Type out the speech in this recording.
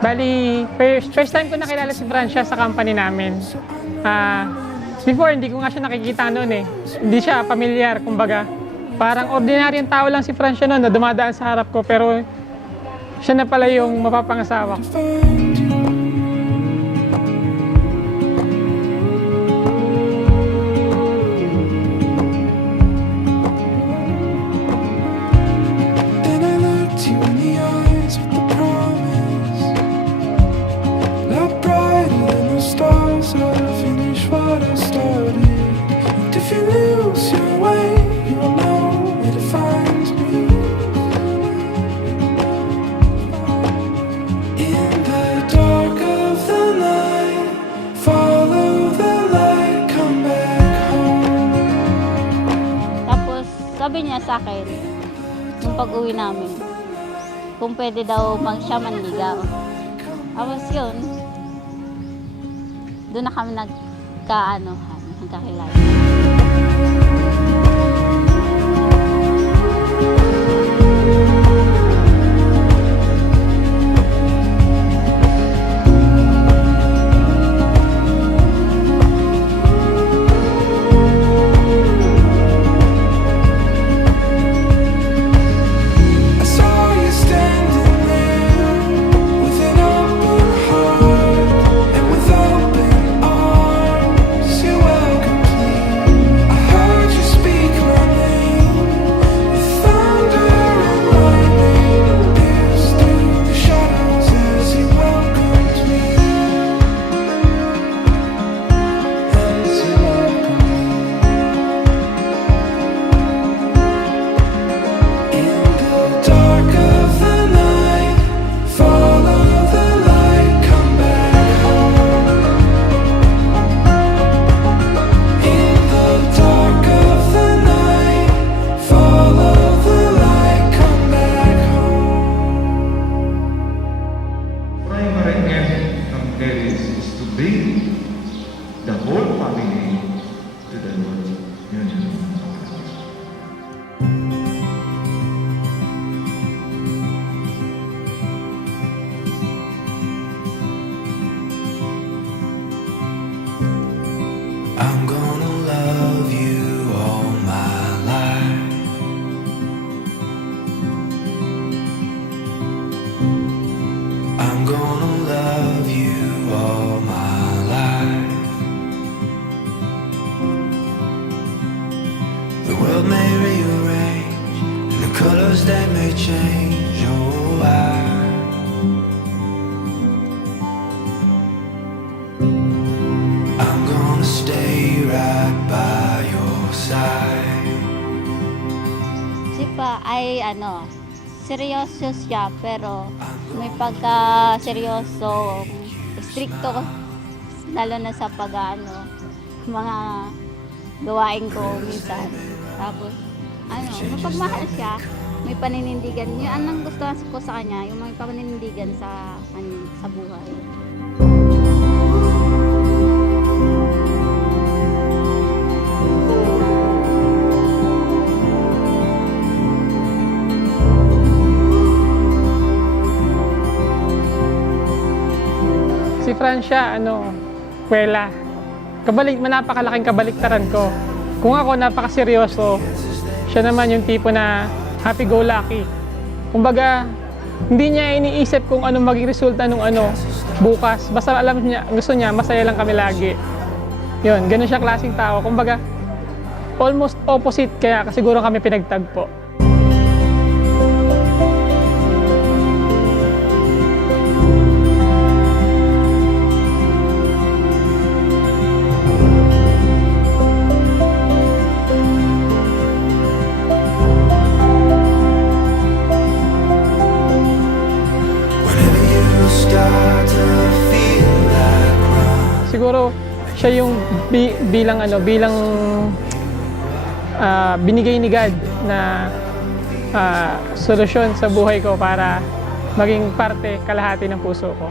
Bali, first time ko nakilala si Francia sa company namin. Before, hindi ko nga siya nakikita noon eh. Hindi siya familiar, kumbaga. Parang ordinaryong tao lang si Francia noon na dumadaan sa harap ko, pero siya na pala yung mapapangasawa ko. Sabi niya sa akin, nung pag-uwi namin, kung pwede daw siya manligaw. Tapos yun, doon na kami nagkakilala. The whole family to the Lord. I'm gonna love you all my life. I'm gonna love you all my life. The world may rearrange, and the colors they may change. Oh, I'm gonna stay right by your side. Si Pa ay seryoso siya, pero may pagka-seryoso, stricto, lalo na sa mga gawain ko minsan. Tapos, mapagmahal siya, may paninindigan. Yung anong gusto ko sa kanya, yung may paninindigan sa buhay. Si Francia, kwela. Napakalaking kabaliktaran ko. Kung ako napakaseryoso, siya naman yung tipo na happy-go-lucky. Kumbaga, hindi niya iniisip kung anong maging resulta nung bukas. Basta alam niya, gusto niya, masaya lang kami lagi. Yun, ganun siya klaseng tao. Kumbaga, almost opposite, kaya siguro kami pinagtagpo. Siguro siya yung bilang binigay ni God na solusyon sa buhay ko para maging parte, kalahati ng puso ko.